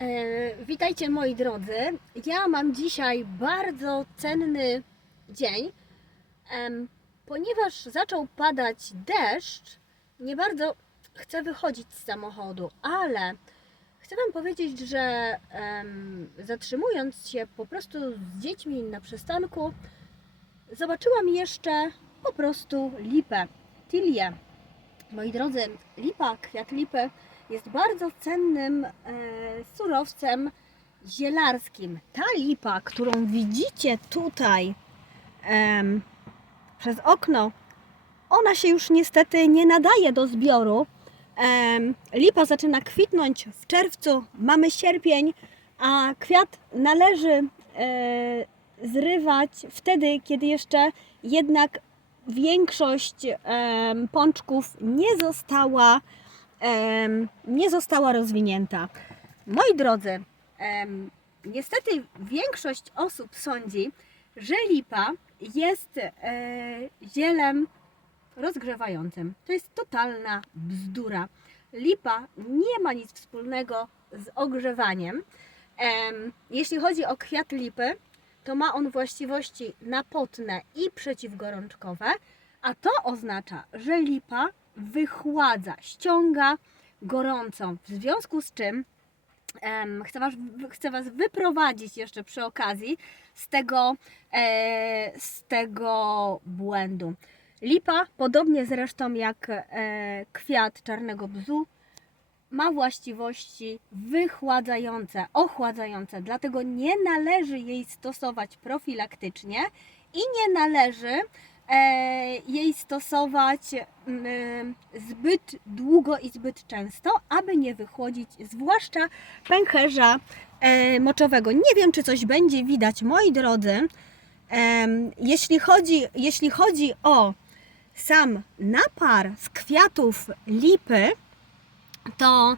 E, Witajcie moi drodzy. Ja mam dzisiaj bardzo cenny dzień, ponieważ zaczął padać deszcz. Nie bardzo chcę wychodzić z samochodu, ale chcę Wam powiedzieć, że zatrzymując się po prostu z dziećmi na przystanku, zobaczyłam jeszcze po prostu lipę, tilię. Moi drodzy, lipa, kwiat lipy jest bardzo cennym e, surowcem zielarskim. Ta lipa, którą widzicie tutaj em, przez okno, ona się już niestety nie nadaje do zbioru. Em, lipa zaczyna kwitnąć w czerwcu, mamy sierpień, a kwiat należy e, zrywać wtedy, kiedy jeszcze jednak większość em, pączków nie została nie została rozwinięta. Moi drodzy, niestety większość osób sądzi, że lipa jest e, zielem rozgrzewającym. To jest totalna bzdura. Lipa nie ma nic wspólnego z ogrzewaniem. Em, jeśli chodzi o kwiat lipy, to ma on właściwości napotne i przeciwgorączkowe, a to oznacza, że lipa wychładza, ściąga gorącą. W związku z czym chcę, was, chcę Was wyprowadzić jeszcze przy okazji z tego, e, z tego błędu. Lipa, podobnie zresztą jak e, kwiat czarnego bzu, ma właściwości wychładzające, ochładzające, dlatego nie należy jej stosować profilaktycznie i nie należy jej stosować mm, zbyt długo i zbyt często, aby nie wychłodzić zwłaszcza pęcherza e, moczowego. Nie wiem, czy coś będzie widać, moi drodzy. Jeśli, chodzi, jeśli chodzi o sam napar z kwiatów lipy, to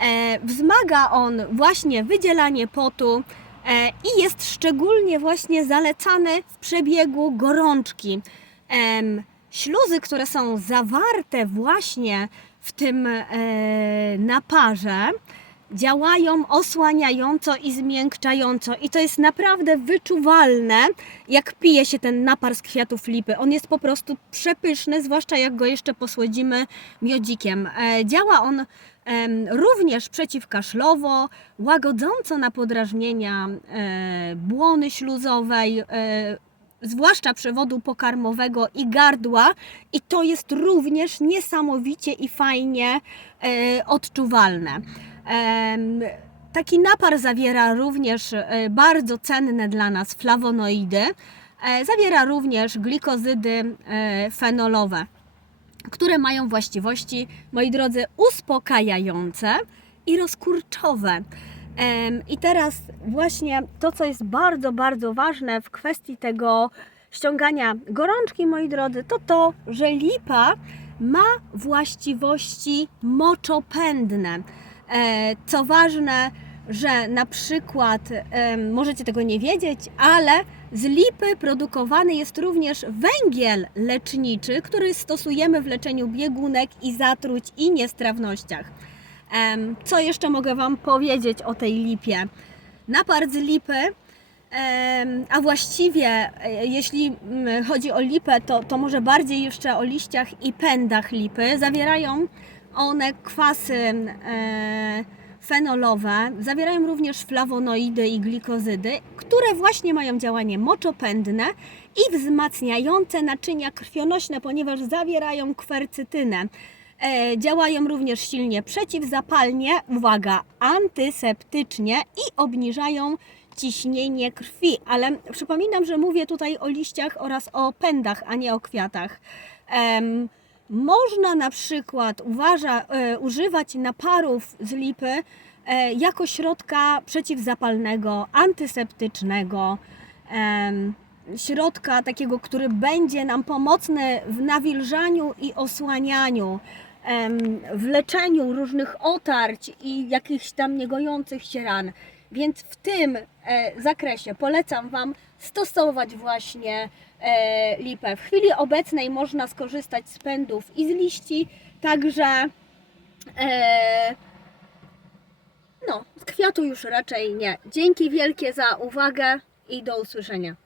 e, wzmaga on właśnie wydzielanie potu e, i jest szczególnie właśnie zalecany w przebiegu gorączki. Em, śluzy, które są zawarte właśnie w tym e, naparze, działają osłaniająco i zmiękczająco i to jest naprawdę wyczuwalne, jak pije się ten napar z kwiatów lipy. On jest po prostu przepyszny, zwłaszcza jak go jeszcze posłodzimy miodzikiem. E, działa on również przeciwkaszlowo, łagodząco na podrażnienia e, błony śluzowej, e, zwłaszcza przewodu pokarmowego i gardła i to jest również niesamowicie i fajnie e, odczuwalne. Em, Taki napar zawiera również e, bardzo cenne dla nas flawonoidy. E, Zawiera również glikozydy e, fenolowe, które mają właściwości, moi drodzy, uspokajające i rozkurczowe. I teraz właśnie to, co jest bardzo, bardzo ważne w kwestii tego ściągania gorączki, moi drodzy, to to, że lipa ma właściwości moczopędne. E, Co ważne, że na przykład możecie tego nie wiedzieć, ale z lipy produkowany jest również węgiel leczniczy, który stosujemy w leczeniu biegunek i zatruć i niestrawnościach. Co jeszcze mogę Wam powiedzieć o tej lipie? Napar z lipy, a właściwie e, jeśli mm, chodzi o lipę, to, to może bardziej jeszcze o liściach i pędach lipy, zawierają one kwasy fenolowe, zawierają również flawonoidy i glikozydy, które właśnie mają działanie moczopędne i wzmacniające naczynia krwionośne, ponieważ zawierają kwercytynę. E, działają również silnie przeciwzapalnie, uwaga, antyseptycznie i obniżają ciśnienie krwi. Ale przypominam, że mówię tutaj o liściach oraz o pędach, a nie o kwiatach. Można na przykład uważa, e, używać naparów z lipy e, jako środka przeciwzapalnego, antyseptycznego, środka takiego, który będzie nam pomocny w nawilżaniu i osłanianiu, w leczeniu różnych otarć i jakichś tam niegojących się ran. Więc w tym e, zakresie polecam Wam stosować właśnie e, lipę. W chwili obecnej można skorzystać z pędów i z liści, także e, No, z kwiatu już raczej nie. Dzięki wielkie za uwagę i do usłyszenia.